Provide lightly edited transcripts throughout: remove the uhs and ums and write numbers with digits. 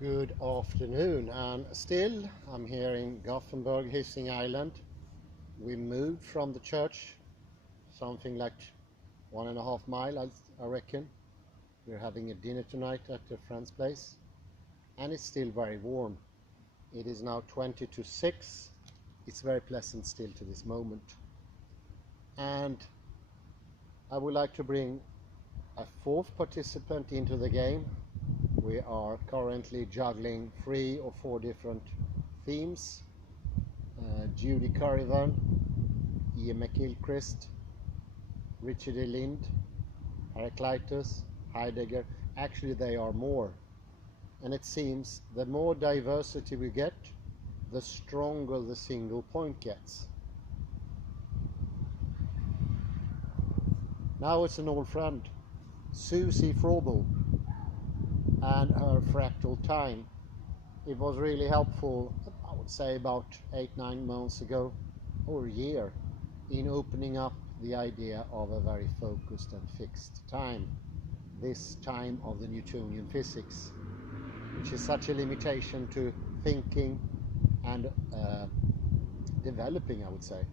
Good afternoon, and still I'm here in Gothenburg, Hisingen Island. We moved from the church something like 1.5 miles, I reckon. We're having a dinner tonight at a friend's place, and it's still very warm. It is now 20 to 6. It's very pleasant still to this moment. And I would like to bring a fourth participant into the game. We are currently juggling 3 or 4 different themes. Judy Currivan, Ian McGilchrist, Richard E. Lind, Heraclitus, Heidegger. Actually, they are more. And it seems the more diversity we get, the stronger the single point gets. Now it's an old friend, Susie Vrobel, and her Fractal Time. It was really helpful, I would say about 8-9 months ago, or a year, in opening up the idea of a very focused and fixed time. This time of the Newtonian physics, which is such a limitation to thinking and developing, I would say.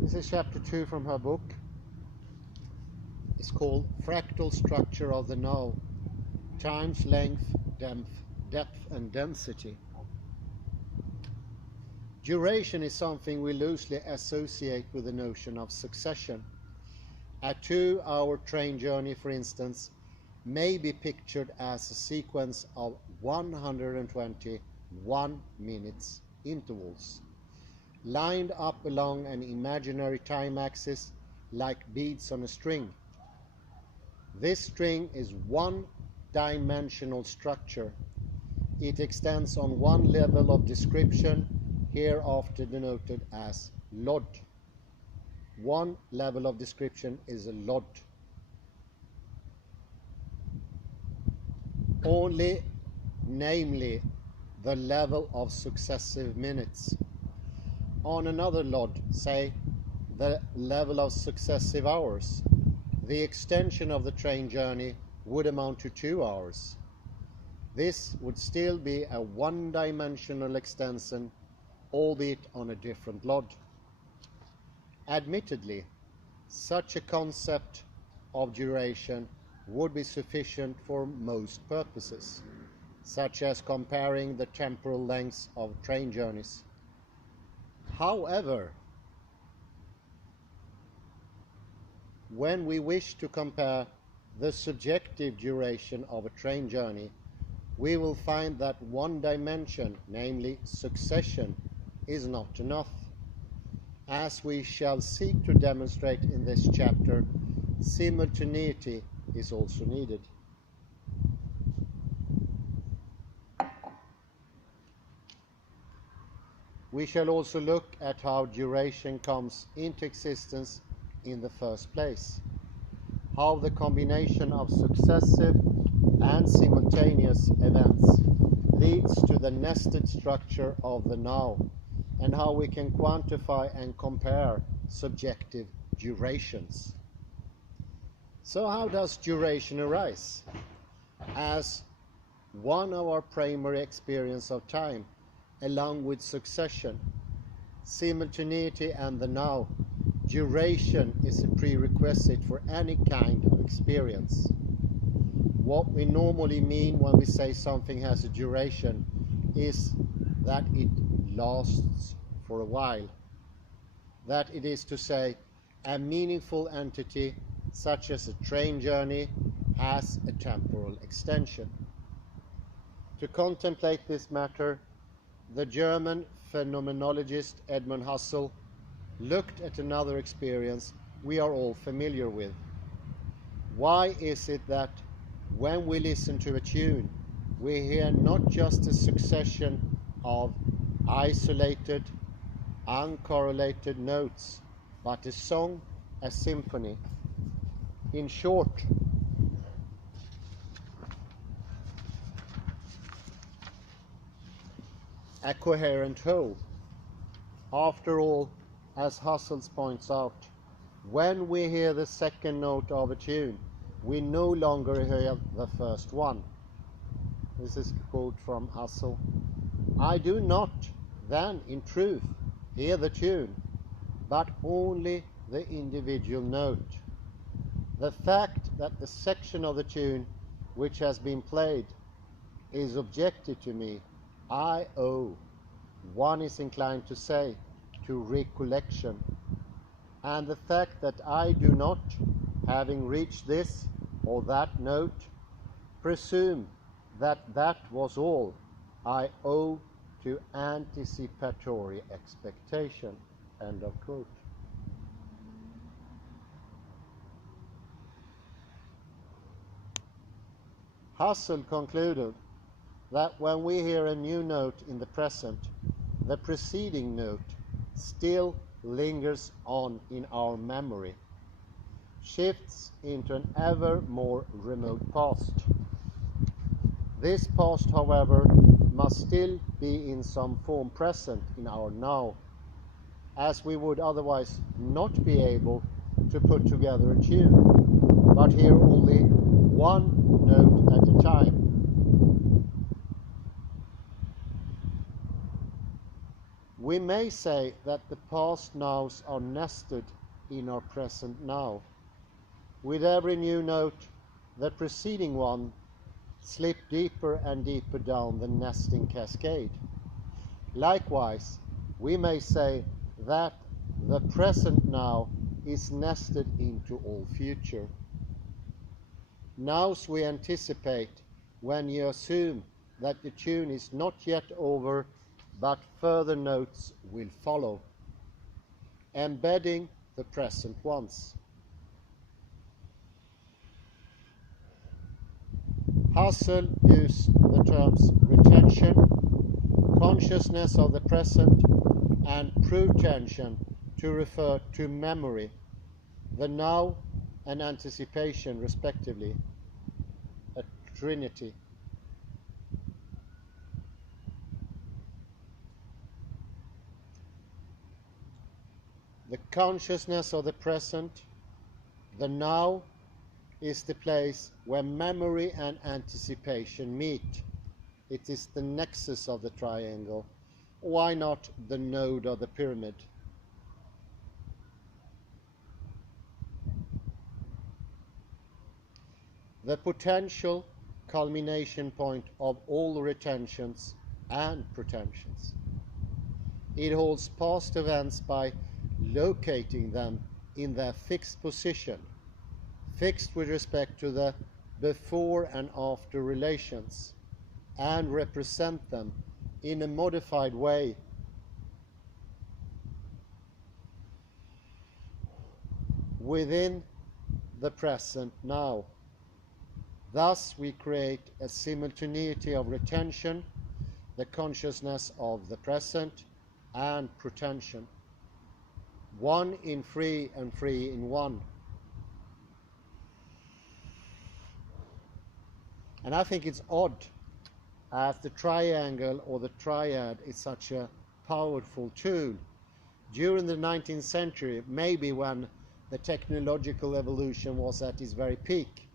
This is chapter 2 from her book. It's called Fractal Structure of the Now, Time's Length, Depth and Density. Duration is something we loosely associate with the notion of succession. A 2-hour train journey, for instance, may be pictured as a sequence of 120 1-minute intervals, lined up along an imaginary time axis like beads on a string. This string is one-dimensional structure. It extends on one level of description, hereafter denoted as LOD. One level of description is a LOD. Only, namely, the level of successive minutes. On another LOD, say, the level of successive hours, the extension of the train journey would amount to 2 hours. This would still be a one-dimensional extension, albeit on a different LOD. Admittedly, such a concept of duration would be sufficient for most purposes, such as comparing the temporal lengths of train journeys. However, when we wish to compare the subjective duration of a train journey, we will find that one dimension, namely succession, is not enough. As we shall seek to demonstrate in this chapter, simultaneity is also needed. We shall also look at how duration comes into existence in the first place, how the combination of successive and simultaneous events leads to the nested structure of the now, and how we can quantify and compare subjective durations. So how does duration arise? As one of our primary experience of time, along with succession, simultaneity and the now, duration is a prerequisite for any kind of experience. What we normally mean when we say something has a duration is that it lasts for a while. That it is to say, a meaningful entity such as a train journey has a temporal extension. To contemplate this matter, the German phenomenologist Edmund Husserl looked at another experience we are all familiar with. Why is it that when we listen to a tune, we hear not just a succession of isolated, uncorrelated notes, but a song, a symphony? In short, a coherent whole. After all, as Husserl points out, when we hear the second note of a tune, we no longer hear the first one. This is a quote from Husserl. I do not then, in truth, hear the tune, but only the individual note. The fact that the section of the tune which has been played is objected to me, I owe, one is inclined to say, to recollection. And the fact that I do not, having reached this or that note, presume that that was all, I owe to anticipatory expectation. End of quote. Husserl concluded that when we hear a new note in the present, the preceding note still lingers on in our memory, shifts into an ever more remote past. This past, however, must still be in some form present in our now, as we would otherwise not be able to put together a tune, but hear only one note at a time. We may say that the past nows are nested in our present now. With every new note, the preceding one slip deeper and deeper down the nesting cascade. Likewise, we may say that the present now is nested into all future. Nows we anticipate when you assume that the tune is not yet over, but further notes will follow, embedding the present ones. Husserl used the terms retention, consciousness of the present, and pretension to refer to memory, the now and anticipation respectively, a trinity. The consciousness of the present, the now, is the place where memory and anticipation meet. It is the nexus of the triangle. Why not the node of the pyramid? The potential culmination point of all retentions and pretensions. It holds past events by locating them in their fixed position, fixed with respect to the before and after relations, and represent them in a modified way within the present now. Thus we create a simultaneity of retention, the consciousness of the present, and pretension. One in three and three in one. And I think it's odd as the triangle or the triad is such a powerful tool. During the 19th century, maybe when the technological evolution was at its very peak,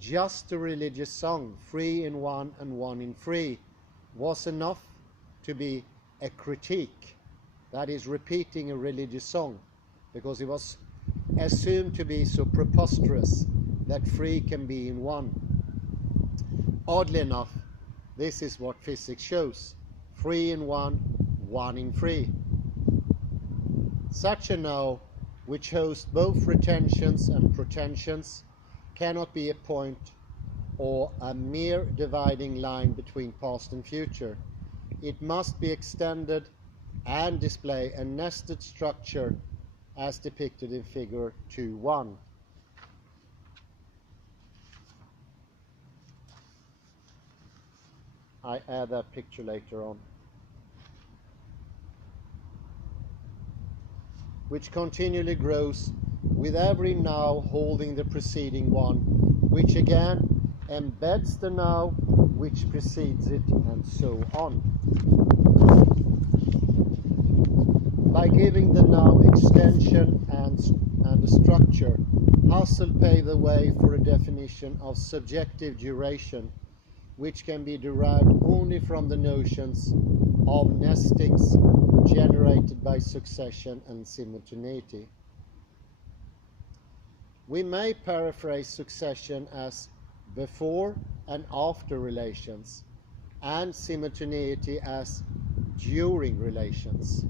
just a religious song, 3 in 1 and 1 in 3, was enough to be a critique. That is, repeating a religious song, because it was assumed to be so preposterous that 3 can be in 1. Oddly enough, this is what physics shows. 3 in 1, 1 in 3. Such a now, which hosts both retentions and pretensions, cannot be a point or a mere dividing line between past and future. It must be extended and display a nested structure as depicted in figure 2.1. I add that picture later on. Which continually grows with every now holding the preceding one, which again embeds the now which precedes it, and so on. By giving the now extension and a structure, Husserl paved the way for a definition of subjective duration, which can be derived only from the notions of nestings generated by succession and simultaneity. We may paraphrase succession as before and after relations, and simultaneity as during relations.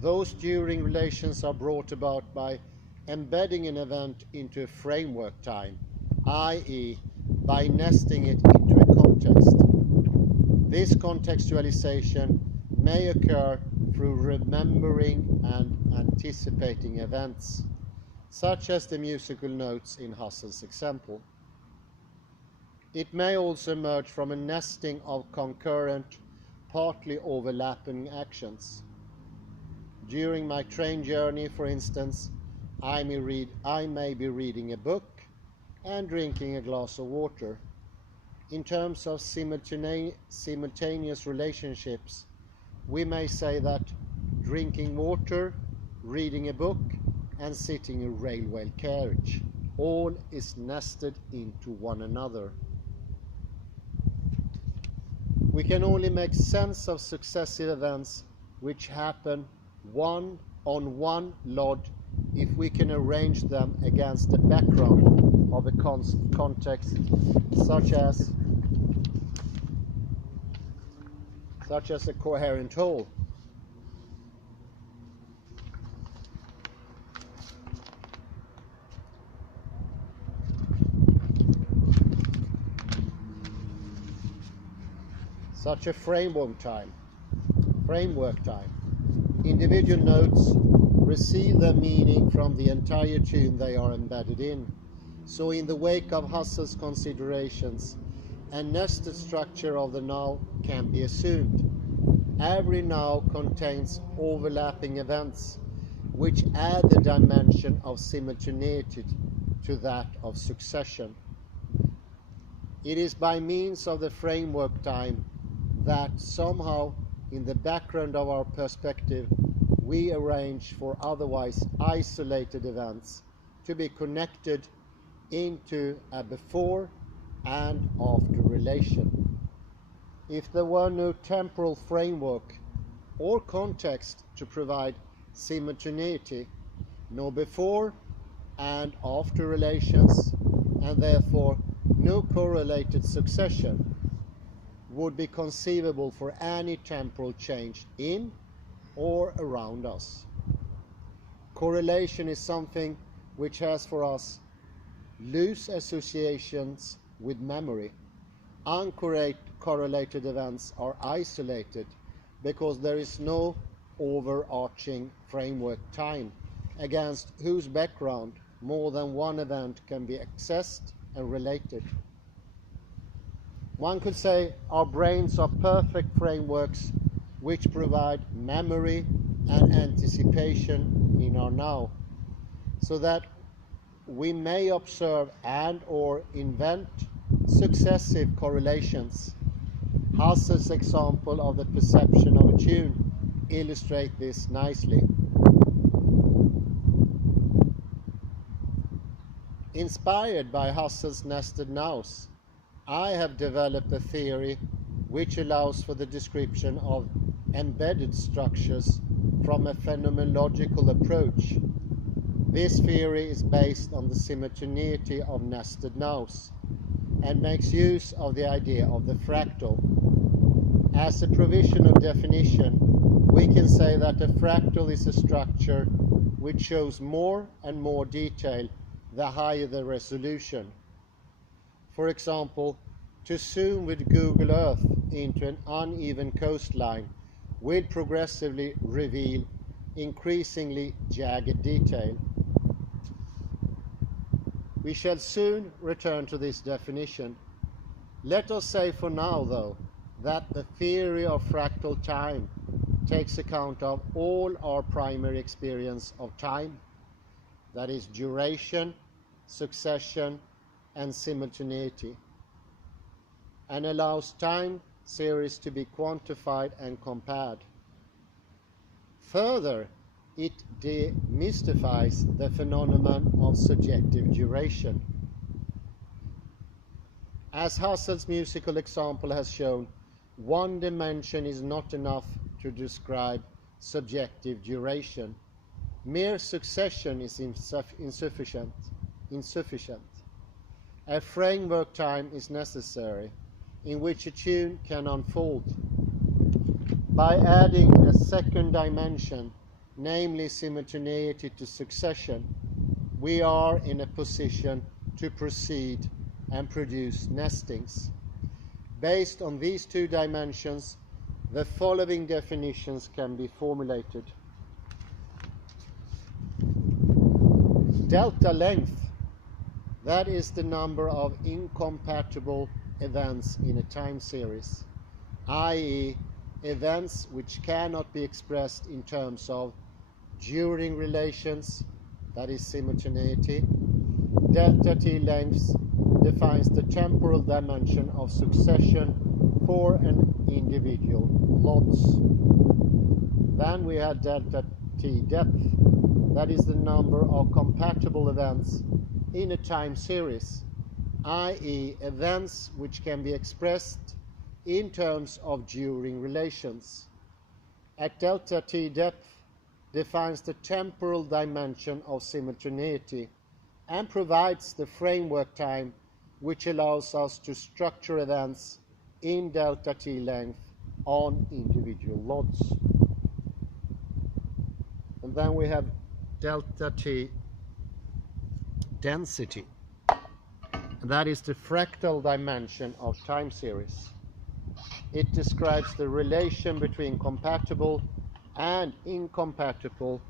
Those during relations are brought about by embedding an event into a framework time, i.e., by nesting it into a context. This contextualization may occur through remembering and anticipating events, such as the musical notes in Husserl's example. It may also emerge from a nesting of concurrent, partly overlapping actions. During my train journey, for instance, I may be reading a book and drinking a glass of water. In terms of simultaneous relationships, we may say that drinking water, reading a book, and sitting in a railway carriage all is nested into one another. We can only make sense of successive events which happen one on one lot if we can arrange them against the background of a context such as a coherent whole. Such a framework time. Individual notes receive their meaning from the entire tune they are embedded in. So in the wake of Husserl's considerations, a nested structure of the now can be assumed. Every now contains overlapping events which add the dimension of simultaneity to that of succession. It is by means of the framework time that somehow in the background of our perspective we arrange for otherwise isolated events to be connected into a before and after relation. If there were no temporal framework or context to provide simultaneity, no before and after relations, and therefore no correlated succession, would be conceivable for any temporal change in or around us. Correlation is something which has for us loose associations with memory. Uncorrelated events are isolated because there is no overarching framework time against whose background more than one event can be accessed and related. One could say our brains are perfect frameworks which provide memory and anticipation in our now, so that we may observe and or invent successive correlations. Husserl's example of the perception of a tune illustrates this nicely. Inspired by Husserl's nested nows, I have developed a theory which allows for the description of embedded structures from a phenomenological approach. This theory is based on the simultaneity of nested nows and makes use of the idea of the fractal. As a provisional definition, we can say that a fractal is a structure which shows more and more detail the higher the resolution. For example, to zoom with Google Earth into an uneven coastline will progressively reveal increasingly jagged detail. We shall soon return to this definition. Let us say for now, though, that the theory of fractal time takes account of all our primary experience of time, that is duration, succession, and simultaneity, and allows time series to be quantified and compared. Further, it demystifies the phenomenon of subjective duration. As Husserl's musical example has shown, one dimension is not enough to describe subjective duration. Mere succession is insufficient. A framework time is necessary in which a tune can unfold. By adding a second dimension, namely simultaneity to succession, we are in a position to proceed and produce nestings. Based on these two dimensions, the following definitions can be formulated. Delta length, that is the number of incompatible events in a time series, i.e., events which cannot be expressed in terms of during relations, that is simultaneity. Delta T lengths defines the temporal dimension of succession for an individual lots. Then we have delta T depth, that is the number of compatible events in a time series, i.e. events which can be expressed in terms of during relations. At delta T depth defines the temporal dimension of simultaneity and provides the framework time which allows us to structure events in delta T length on individual lots. And then we have delta T density. That is the fractal dimension of time series. It describes the relation between compatible and incompatible,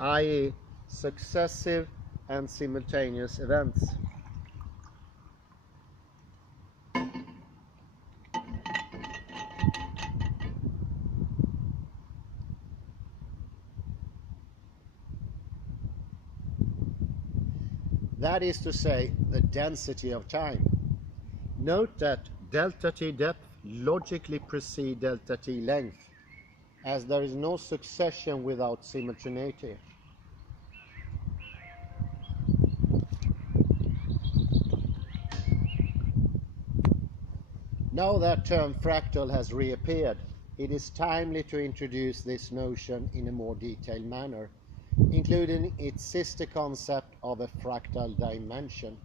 i.e. successive and simultaneous events. That is to say, the density of time. Note that delta T depth logically precedes delta T length, as there is no succession without simultaneity. Now that term fractal has reappeared, it is timely to introduce this notion in a more detailed manner, including its sister concept of a fractal dimension.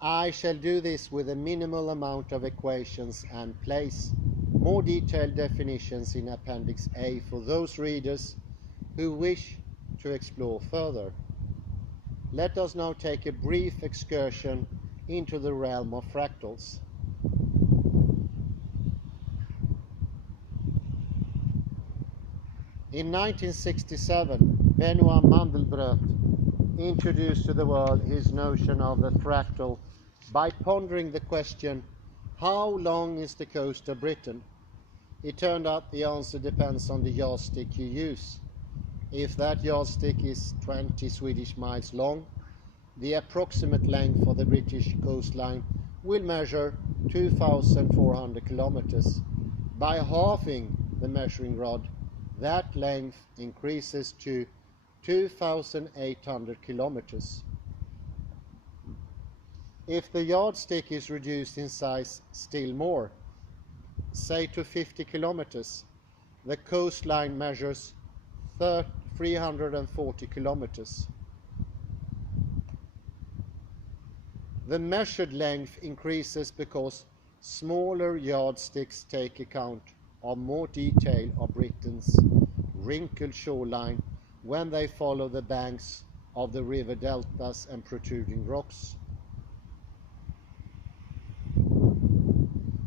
I shall do this with a minimal amount of equations and place more detailed definitions in Appendix A for those readers who wish to explore further. Let us now take a brief excursion into the realm of fractals. In 1967, Benoit Mandelbrot introduced to the world his notion of the fractal by pondering the question, how long is the coast of Britain? It turned out the answer depends on the yardstick you use. If that yardstick is 20 Swedish miles long, the approximate length for the British coastline will measure 2,400 kilometers. By halving the measuring rod, that length increases to 2,800 kilometers. If the yardstick is reduced in size still more, say to 50 kilometers, the coastline measures 340 kilometers. The measured length increases because smaller yardsticks take account of more detail of Britain's wrinkled shoreline when they follow the banks of the river deltas and protruding rocks.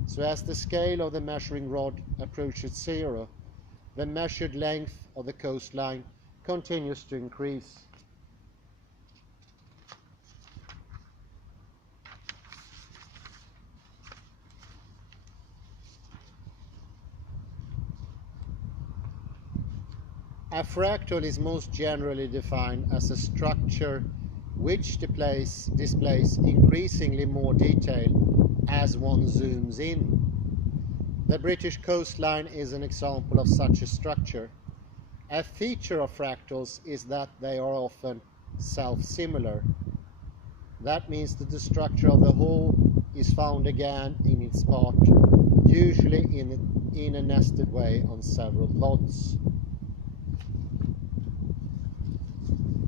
So as the scale of the measuring rod approaches zero, the measured length of the coastline continues to increase. A fractal is most generally defined as a structure which displays increasingly more detail as one zooms in. The British coastline is an example of such a structure. A feature of fractals is that they are often self-similar. That means that the structure of the whole is found again in its part, usually in a nested way on several lots.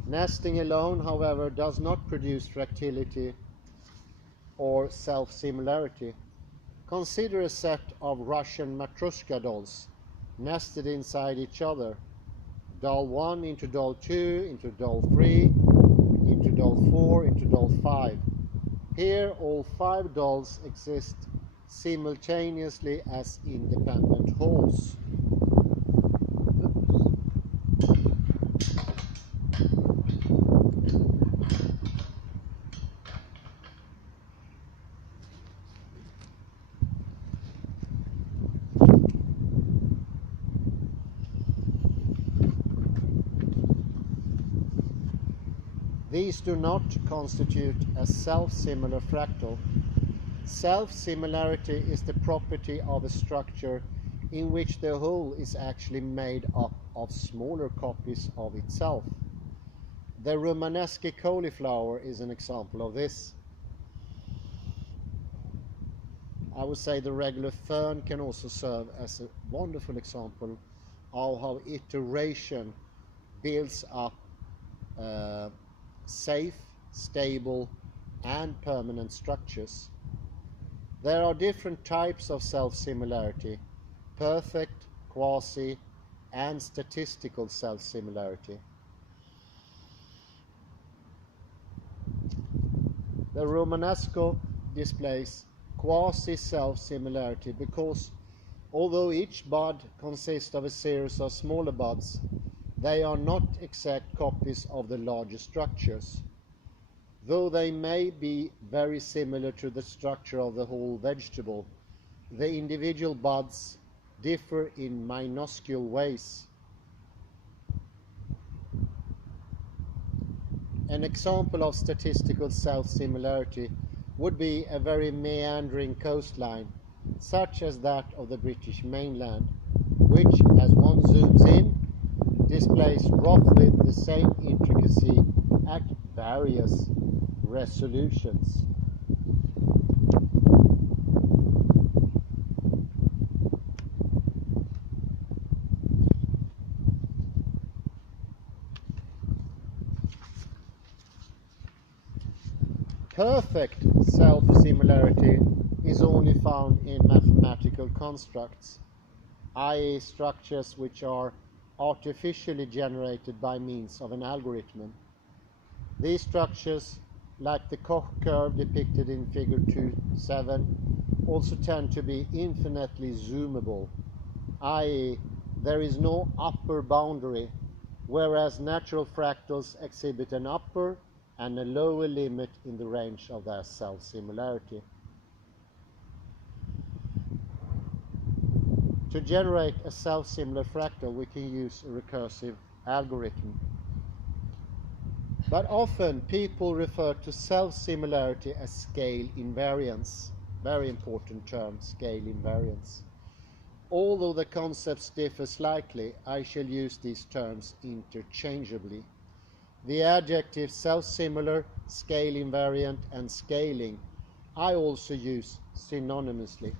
Nesting alone, however, does not produce fractality or self-similarity. Consider a set of Russian Matryoshka dolls nested inside each other. Doll 1 into doll 2 into doll 3 into doll 4 into doll 5. Here all 5 dolls exist simultaneously as independent wholes. These do not constitute a self-similar fractal. Self-similarity is the property of a structure in which the whole is actually made up of smaller copies of itself. The Romanesque cauliflower is an example of this. I would say the regular fern can also serve as a wonderful example of how iteration builds up safe, stable, and permanent structures. There are different types of self-similarity: perfect, quasi, and statistical self-similarity. The Romanesco displays quasi-self-similarity because although each bud consists of a series of smaller buds, they are not exact copies of the larger structures. Though they may be very similar to the structure of the whole vegetable, the individual buds differ in minuscule ways. An example of statistical self-similarity would be a very meandering coastline, such as that of the British mainland, which, as one zooms in, displays roughly the same intricacy at various resolutions. Perfect self-similarity is only found in mathematical constructs, i.e. structures which are artificially generated by means of an algorithm. These structures, like the Koch curve depicted in figure 2.7, also tend to be infinitely zoomable, i.e. there is no upper boundary, whereas natural fractals exhibit an upper and a lower limit in the range of their self-similarity. To generate a self-similar fractal, we can use a recursive algorithm. But often people refer to self-similarity as scale invariance. Very important term, scale invariance. Although the concepts differ slightly, I shall use these terms interchangeably. The adjectives self-similar, scale invariant, and scaling I also use synonymously.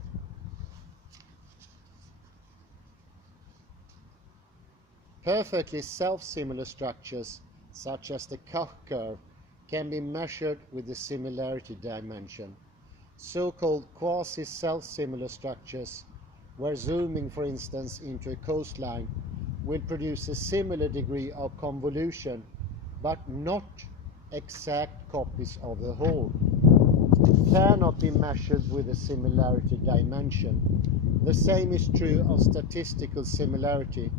Perfectly self-similar structures, such as the Koch curve, can be measured with the similarity dimension. So-called quasi-self-similar structures, where zooming, for instance, into a coastline, will produce a similar degree of convolution, but not exact copies of the whole, cannot be measured with a similarity dimension. The same is true of statistical similarity,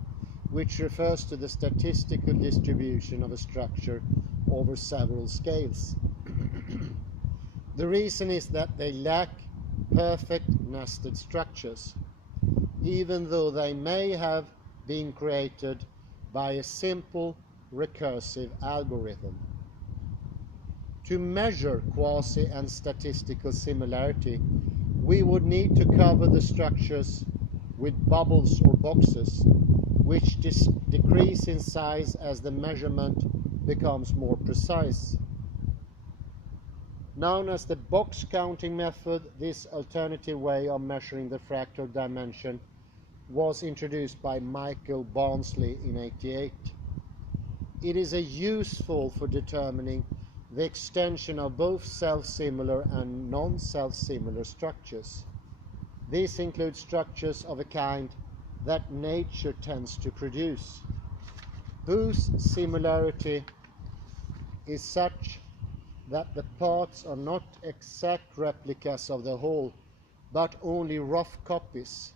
which refers to the statistical distribution of a structure over several scales. The reason is that they lack perfect nested structures, even though they may have been created by a simple recursive algorithm. To measure quasi and statistical similarity, we would need to cover the structures with bubbles or boxes, which decrease in size as the measurement becomes more precise. Known as the box counting method, this alternative way of measuring the fractal dimension was introduced by Michael Barnsley in 1988. It is useful for determining the extension of both self-similar and non-self-similar structures. These include structures of a kind that nature tends to produce, whose similarity is such that the parts are not exact replicas of the whole, but only rough copies.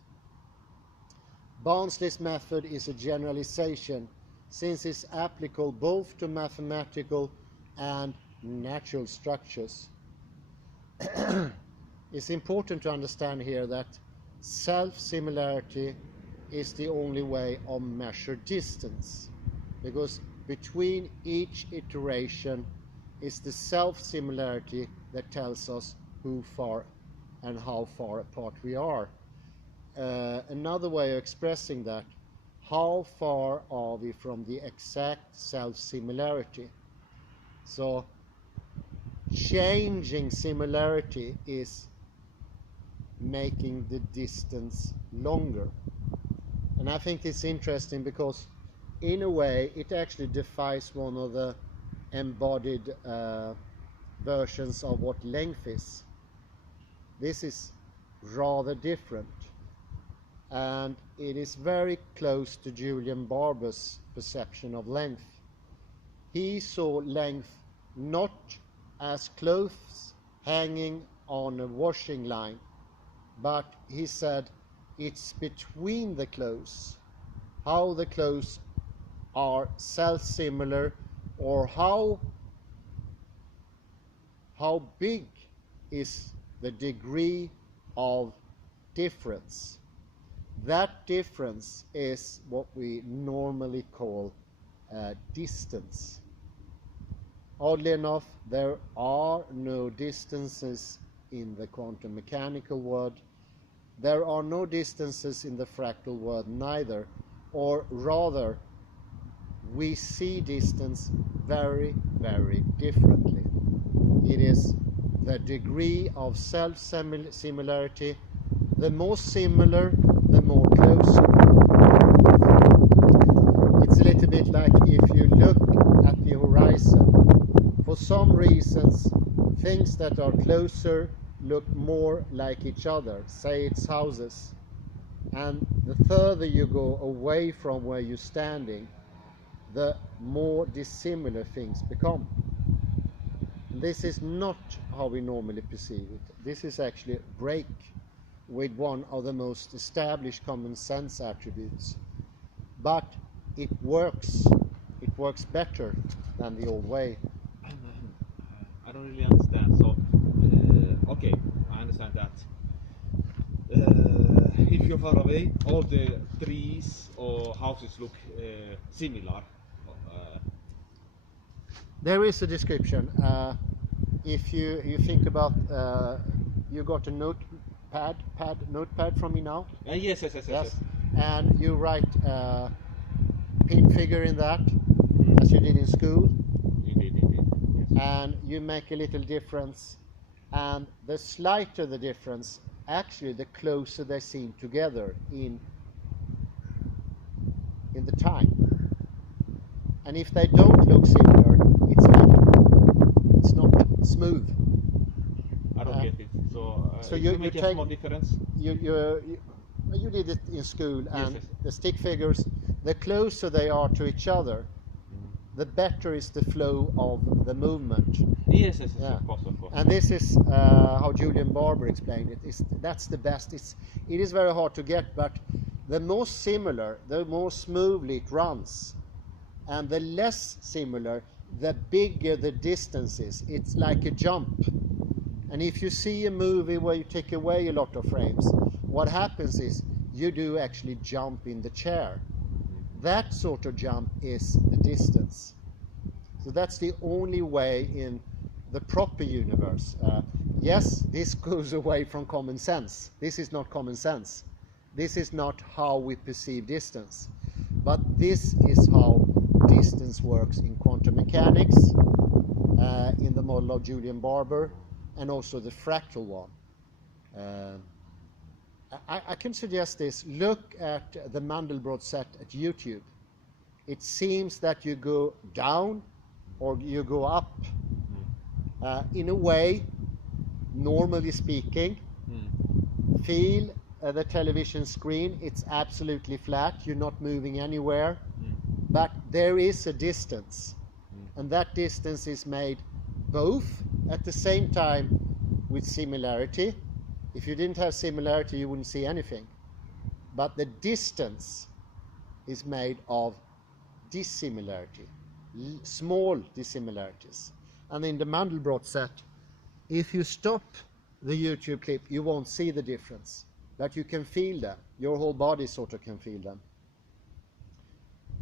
Barnsley's method is a generalization, since it's applicable both to mathematical and natural structures. It's important to understand here that self-similarity is the only way of measure distance, because between each iteration is the self-similarity that tells us who far and how far apart we are. Another way of expressing that, how far are we from the exact self-similarity? So changing similarity is making the distance longer. And I think it's interesting because in a way it actually defies one of the embodied versions of what length is. This is rather different, and it is very close to Julian Barber's perception of length. He saw length not as clothes hanging on a washing line, but he said it's between the clothes, how the clothes are self-similar, or how big is the degree of difference. That difference is what we normally call distance. Oddly enough, there are no distances in the quantum mechanical world. There are no distances in the fractal world neither, or rather, we see distance very, very differently. It is the degree of self-similarity. The more similar, the more closer. It's a little bit like if you look at the horizon. For some reasons, things that are closer look more like each other, say it's houses. And the further you go away from where you're standing, the more dissimilar things become. This is not how we normally perceive it. This is actually a break with one of the most established common sense attributes. But it works. It works better than the old way. I don't really understand. So, okay, I understand that. If you're far away, all the trees or houses look similar. There is a description. If you think about, you got a notepad from me now? Yes. And you write pin figure in that, as you did in school. Indeed, yes. And you make a little difference. And the slighter the difference, actually the closer they seem together in the time. And if they don't look similar, it's not smooth. I don't get it. So you make take a small difference. You did it in school, and yes. the stick figures, the closer they are to each other, the better is the flow of the movement. Yes, Yeah. Of course. And this is how Julian Barber explained it. That's the best. It is very hard to get, but the more similar, the more smoothly it runs. And the less similar, the bigger the distance is. It's like a jump. And if you see a movie where you take away a lot of frames, what happens is you do actually jump in the chair. That sort of jump is the distance. So that's the only way in the proper universe. Yes, this goes away from common sense. This is not common sense. This is not how we perceive distance. but this is how distance works in quantum mechanics, in the model of Julian Barber, and also the fractal one. I can suggest this. Look at the Mandelbrot set at YouTube. It seems that you go down or you go up. In a way, normally speaking, feel the television screen, it's absolutely flat, you're not moving anywhere, but there is a distance, and that distance is made both at the same time with similarity. If you didn't have similarity, you wouldn't see anything, but the distance is made of dissimilarity, small dissimilarities. And in the Mandelbrot set, if you stop the YouTube clip, you won't see the difference, but you can feel them. Your whole body sort of can feel them.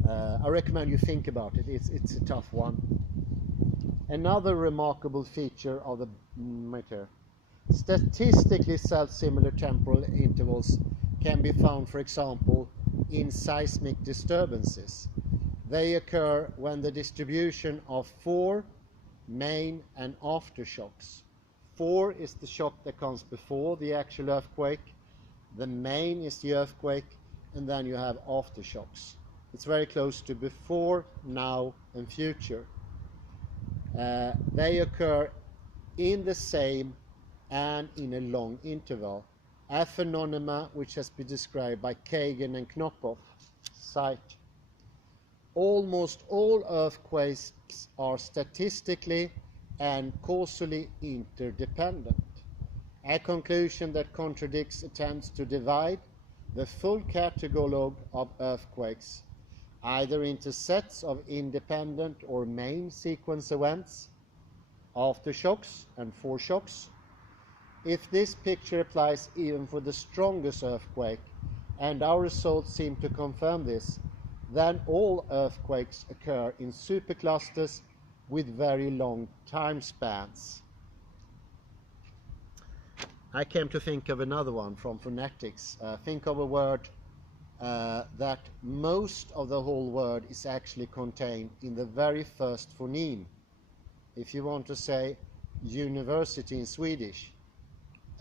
I recommend you think about it. It's a tough one. Another remarkable feature of the matter, statistically self-similar temporal intervals can be found, for example, in seismic disturbances. They occur when the distribution of 4 main and aftershocks. 4 is the shock that comes before the actual earthquake, the main is the earthquake, and then you have aftershocks. It's very close to before, now, and future. They occur in the same and in a long interval, a phenomenon which has been described by Kagan and Knopov. Cite. Almost all earthquakes are statistically and causally interdependent, a conclusion that contradicts attempts to divide the full catalogue of earthquakes either into sets of independent or main sequence events, aftershocks and foreshocks. If this picture applies even for the strongest earthquake, and our results seem to confirm this, then all earthquakes occur in superclusters with very long time spans. I came to think of another one from phonetics. Think of a word that most of the whole word is actually contained in the very first phoneme. If you want to say university in Swedish,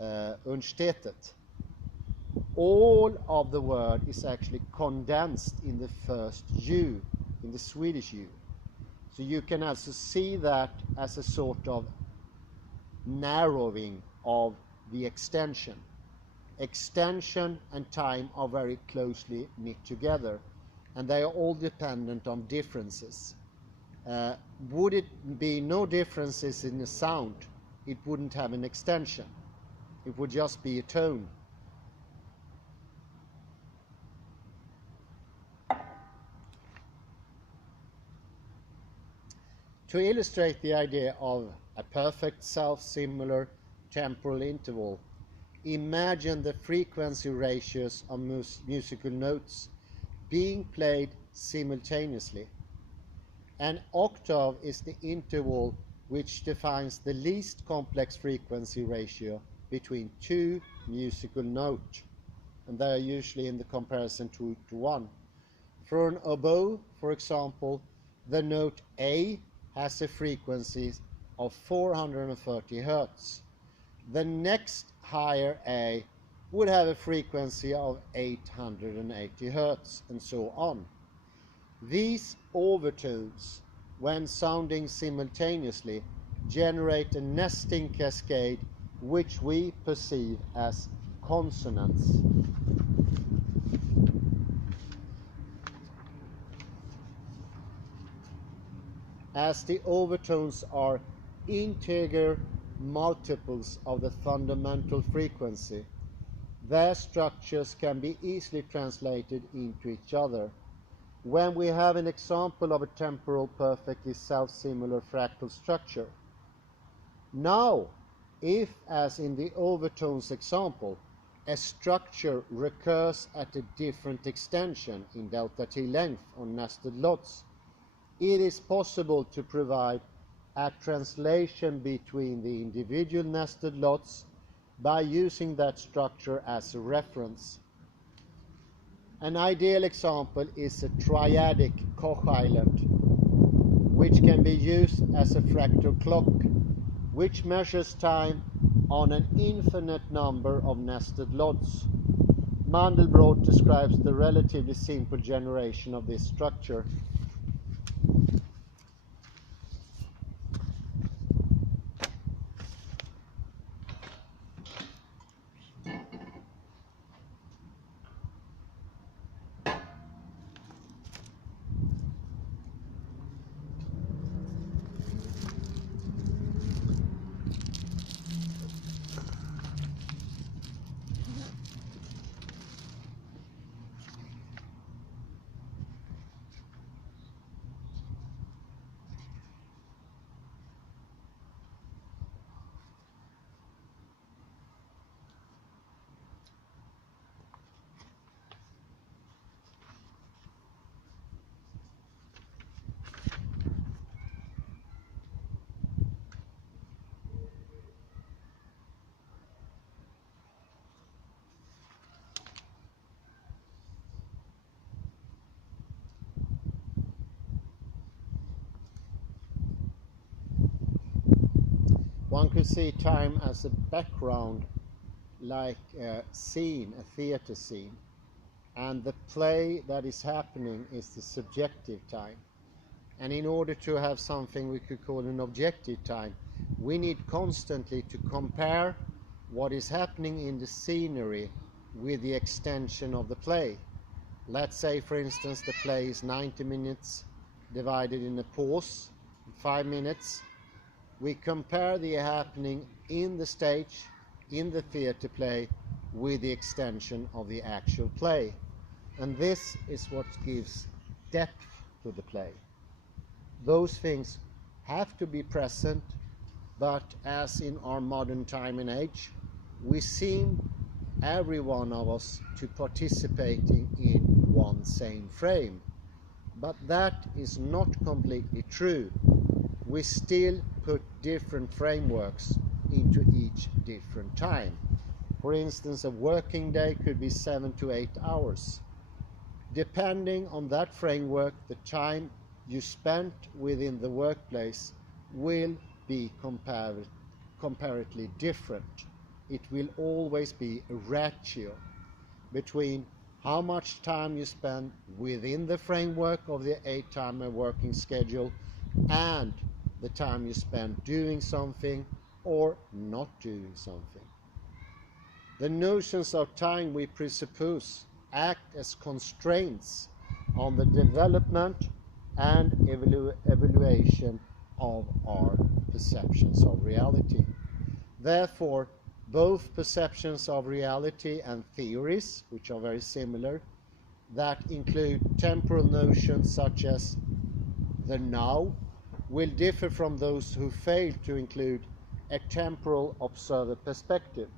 universitetet, all of the word is actually condensed in the first U, in the Swedish U. So you can also see that as a sort of narrowing of the extension. Extension and time are very closely knit together, and they are all dependent on differences. Would it be no differences in the sound, it wouldn't have an extension. It would just be a tone. To illustrate the idea of a perfect self-similar temporal interval, imagine the frequency ratios of musical notes being played simultaneously. An octave is the interval which defines the least complex frequency ratio between 2 musical notes, and they are usually in the comparison 2 to 1. For an oboe, for example, the note A has a frequency of 430 Hz. The next higher A would have a frequency of 880 Hz, and so on. These overtones, when sounding simultaneously, generate a nesting cascade which we perceive as consonants. As the overtones are integer multiples of the fundamental frequency, their structures can be easily translated into each other. When we have an example of a temporal perfectly self-similar fractal structure. Now, if, as in the overtones example, a structure recurs at a different extension in delta t length on nested lots, it is possible to provide a translation between the individual nested lots by using that structure as a reference. An ideal example is a triadic Koch island, which can be used as a fractal clock, which measures time on an infinite number of nested lots. Mandelbrot describes the relatively simple generation of this structure. One could see time as a background, like a scene, a theater scene, and the play that is happening is the subjective time. And in order to have something we could call an objective time, we need constantly to compare what is happening in the scenery with the extension of the play. Let's say, for instance, the play is 90 minutes divided in a pause, 5 minutes. We compare the happening in the stage, in the theater play, with the extension of the actual play. And this is what gives depth to the play. Those things have to be present, but as in our modern time and age, we seem, every one of us, to participating in one same frame. But that is not completely true. We still put different frameworks into each different time. For instance, a working day could be 7 to 8 hours. Depending on that framework, the time you spent within the workplace will be comparatively different. It will always be a ratio between how much time you spend within the framework of the 8-hour working schedule and the time you spend doing something or not doing something. The notions of time we presuppose act as constraints on the development and evaluation of our perceptions of reality. Therefore, both perceptions of reality and theories, which are very similar, that include temporal notions such as the now, will differ from those who fail to include a temporal observer perspective.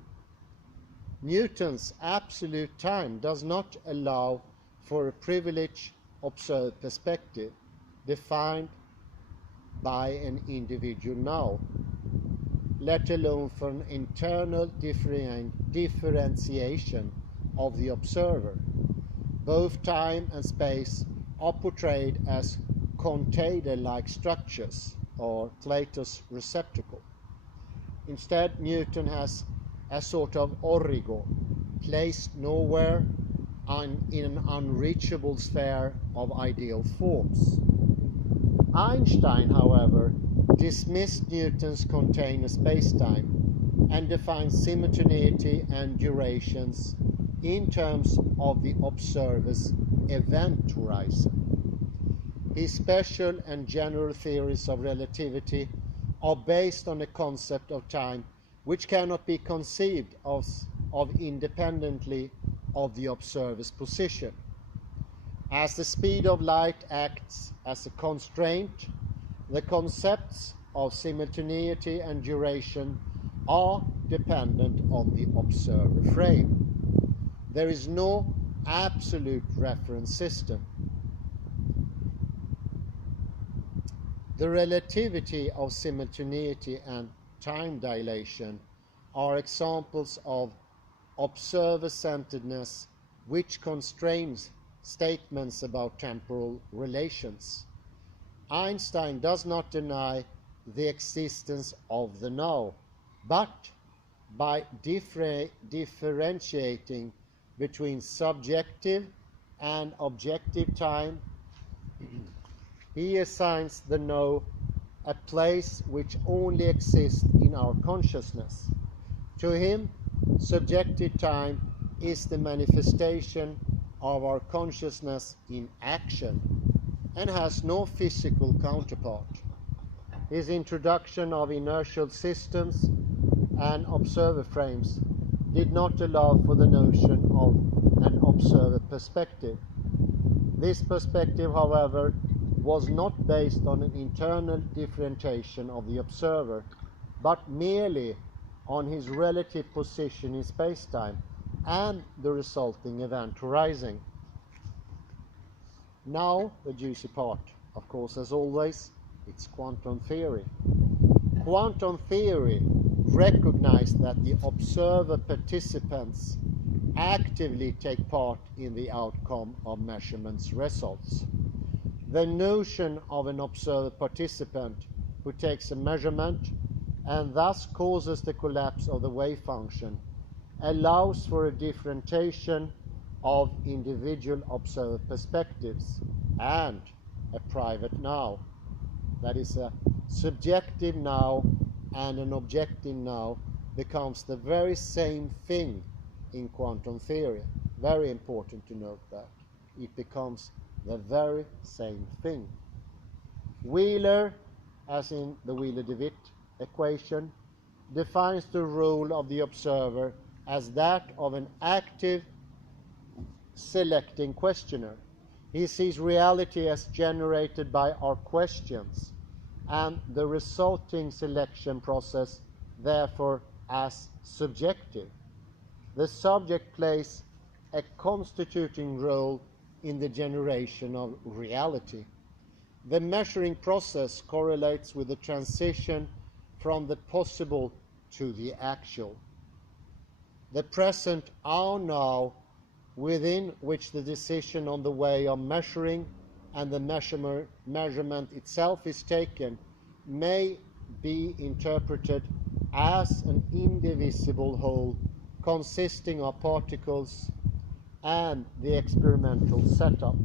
Newton's absolute time does not allow for a privileged observer perspective defined by an individual now, let alone for an internal differentiation of the observer. Both time and space are portrayed as container-like structures, or Plato's receptacle. Instead, Newton has a sort of origo, placed nowhere in an unreachable sphere of ideal forms. Einstein, however, dismissed Newton's container spacetime and defined simultaneity and durations in terms of the observer's event horizon. His special and general theories of relativity are based on a concept of time which cannot be conceived of independently of the observer's position. As the speed of light acts as a constraint, the concepts of simultaneity and duration are dependent on the observer frame. There is no absolute reference system. The relativity of simultaneity and time dilation are examples of observer-centeredness which constrains statements about temporal relations. Einstein does not deny the existence of the now, but by differentiating between subjective and objective time, he assigns the now a place which only exists in our consciousness. To him, subjective time is the manifestation of our consciousness in action and has no physical counterpart. His introduction of inertial systems and observer frames did not allow for the notion of an observer perspective. This perspective, however, was not based on an internal differentiation of the observer, but merely on his relative position in space-time and the resulting event horizon. Now, the juicy part, of course, as always, it's quantum theory. Quantum theory recognized that the observer participants actively take part in the outcome of measurements results. The notion of an observer participant who takes a measurement and thus causes the collapse of the wave function allows for a differentiation of individual observer perspectives and a private now. That is, a subjective now and an objective now becomes the very same thing in quantum theory. Very important to note that. It becomes the very same thing. Wheeler, as in the Wheeler-DeWitt equation, defines the role of the observer as that of an active selecting questioner. He sees reality as generated by our questions and the resulting selection process therefore as subjective. The subject plays a constituting role in the generation of reality. The measuring process correlates with the transition from the possible to the actual. The present our now, within which the decision on the way of measuring and the measurement itself is taken, may be interpreted as an indivisible whole consisting of particles and the experimental setup.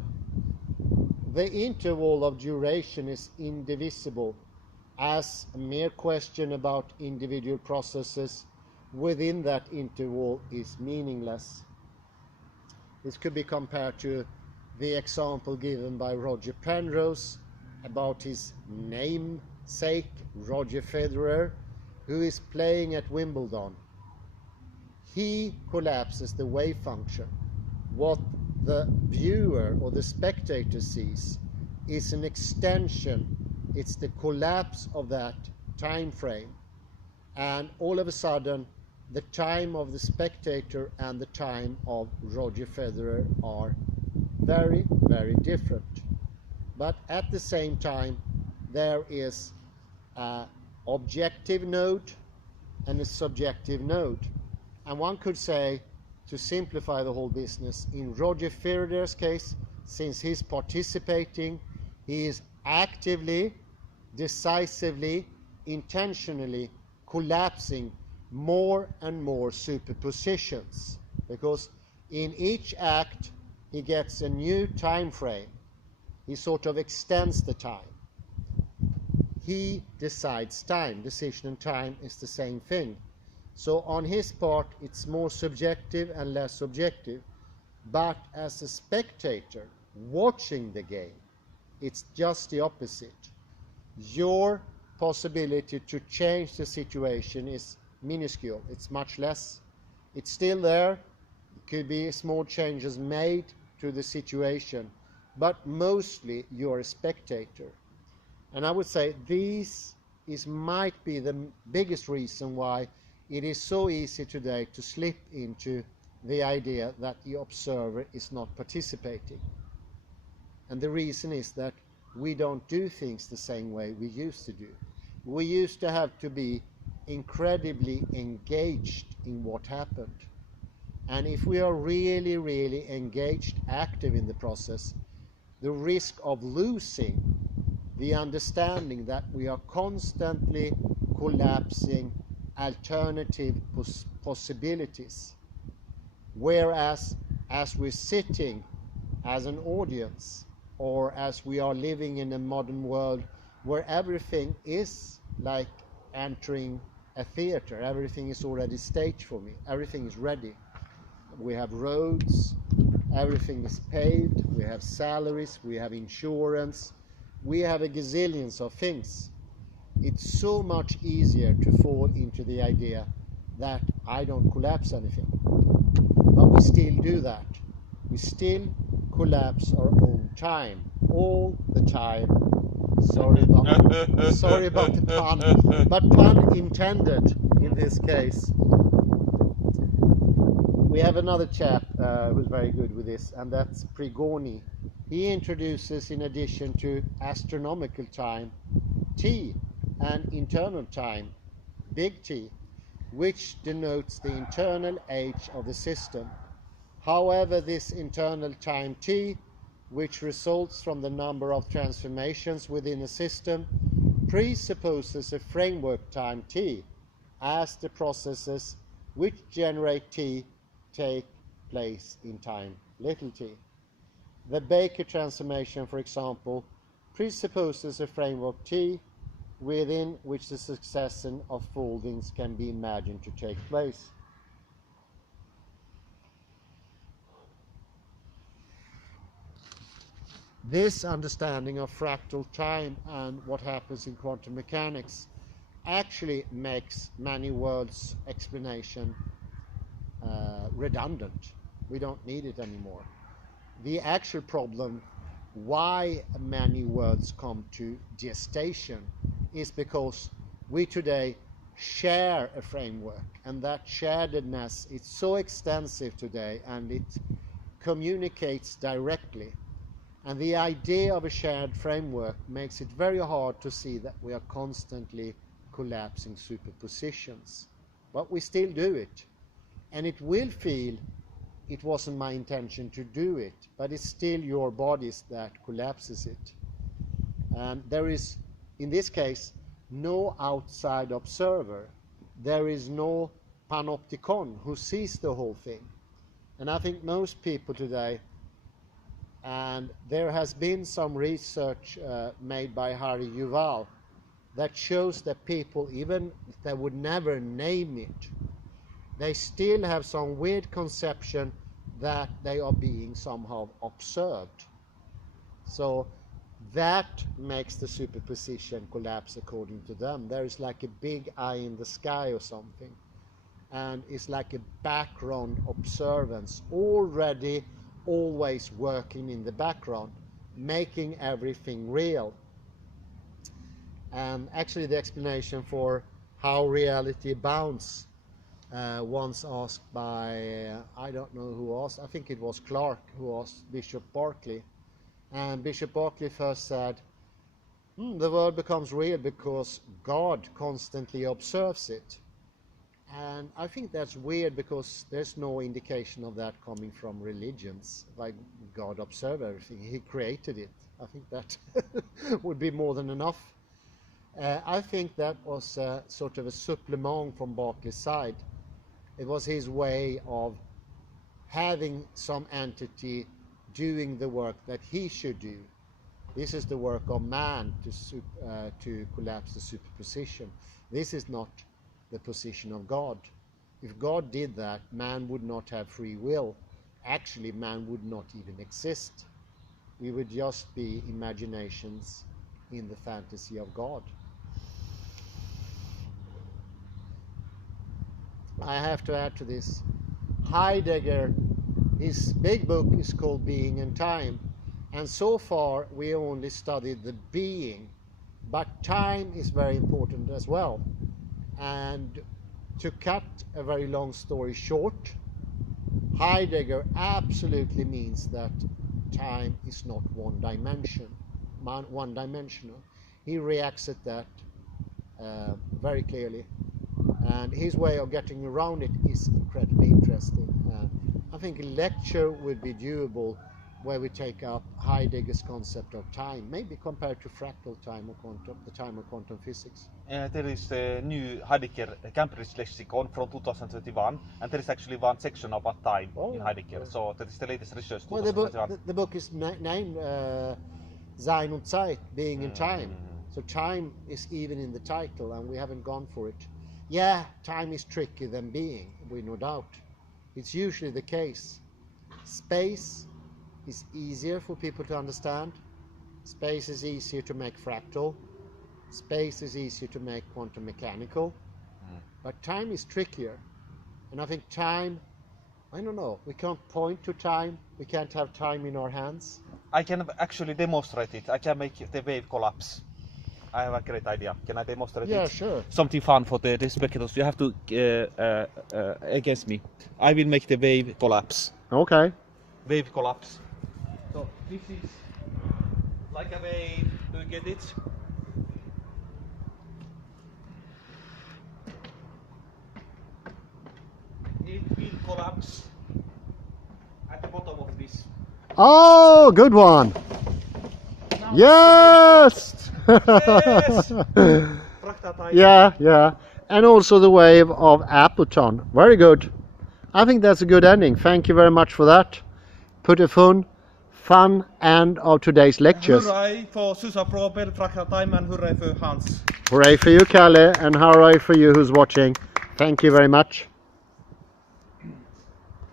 The interval of duration is indivisible, as a mere question about individual processes within that interval is meaningless. This could be compared to the example given by Roger Penrose about his namesake, Roger Federer, who is playing at Wimbledon. He collapses the wave function. What the viewer or the spectator sees is an extension. It's the collapse of that time frame. And all of a sudden, the time of the spectator and the time of Roger Federer are very, very different. But at the same time, there is an objective node and a subjective node. And one could say, to simplify the whole business, in Roger Federer's case, since he's participating, he is actively, decisively, intentionally collapsing more and more superpositions, because in each act he gets a new time frame. He sort of extends the time. He decides time. Decision and time is the same thing. So on his part it's more subjective and less objective, but as a spectator watching the game, it's just the opposite. Your possibility to change the situation is minuscule. It's much less. It's still there. It could be small changes made to the situation, but mostly you're a spectator. And I would say this might be the biggest reason why it is so easy today to slip into the idea that the observer is not participating. And the reason is that we don't do things the same way we used to do. We used to have to be incredibly engaged in what happened. And if we are really, really engaged, active, active in the process, the risk of losing the understanding that we are constantly collapsing alternative possibilities. Whereas as we're sitting as an audience, or as we are living in a modern world where everything is like entering a theater, everything is already staged for me, everything is ready. We have roads, everything is paved, we have salaries, we have insurance, we have a gazillions of things. It's so much easier to fall into the idea that I don't collapse anything. But we still do that. We still collapse our own time all the time. Sorry about the pun, but pun intended in this case. We have another chap who's very good with this, and that's Prigoni. He introduces, in addition to astronomical time, T, and internal time, big T, which denotes the internal age of the system. However, this internal time T, which results from the number of transformations within a system, presupposes a framework time T, as the processes which generate T take place in time little t. The Baker transformation, for example, presupposes a framework T within which the succession of foldings can be imagined to take place. This understanding of fractal time and what happens in quantum mechanics actually makes many worlds explanation redundant. We don't need it anymore. The actual problem why many worlds come to gestation is because we today share a framework, and that sharedness is so extensive today, and it communicates directly. And the idea of a shared framework makes it very hard to see that we are constantly collapsing superpositions. But we still do it. And it will feel it wasn't my intention to do it, but it's still your bodies that collapses it. And there is, in this case, no outside observer. There is no panopticon who sees the whole thing. And I think most people today, and there has been some research made by Harry Yuval that shows that people, even if they would never name it, they still have some weird conception that they are being somehow observed. So that makes the superposition collapse according to them. There is like a big eye in the sky or something, and it's like a background observance already always working in the background, making everything real. And actually the explanation for how reality bounds once asked by, I don't know who asked, I think it was Clark who asked Bishop Berkeley. And Bishop Berkeley first said, the world becomes real because God constantly observes it. And I think that's weird because there's no indication of that coming from religions, like God observed everything, he created it. I think that would be more than enough. I think that was sort of a supplement from Berkeley's side. It was his way of having some entity doing the work that he should do. This is the work of man to collapse the superposition. This is not the position of God. If God did that, man would not have free will. Actually, man would not even exist. We would just be imaginations in the fantasy of God. I have to add to this. Heidegger, his big book is called Being and Time, and so far we only studied the being, but time is very important as well. And to cut a very long story short, Heidegger absolutely means that time is not one-dimensional. He reacts at that very clearly. And his way of getting around it is incredibly interesting. I think a lecture would be doable where we take up Heidegger's concept of time, maybe compared to fractal time or the time of quantum physics. There is a new Heidegger Cambridge lexicon from 2021, and there is actually one section about time in Heidegger. So that is the latest research. Well, the book is named Sein und Zeit, being in time. So time is even in the title, and we haven't gone for it. Yeah, time is trickier than being, we no doubt. It's usually the case. Space is easier for people to understand. Space is easier to make fractal. Space is easier to make quantum mechanical. But time is trickier. And I think time, I don't know, we can't point to time. We can't have time in our hands. I can actually demonstrate it. I can make the wave collapse. I have a great idea. Can I demonstrate it? Yeah, sure. Something fun for the spectators. You have to against me. I will make the wave collapse. Okay. Wave collapse. So this is like a wave. Do you get it? It will collapse at the bottom of this. Oh, good one. Now Yes! Yes! Fractal Time. Yeah. And also the wave of Appleton. Very good. I think that's a good ending. Thank you very much for that. Put a fun end of today's lectures. Hooray for Susie Vrobel, Fractal Time, and hooray for Hans. Hooray for you, Kalle, and hooray for you who's watching. Thank you very much.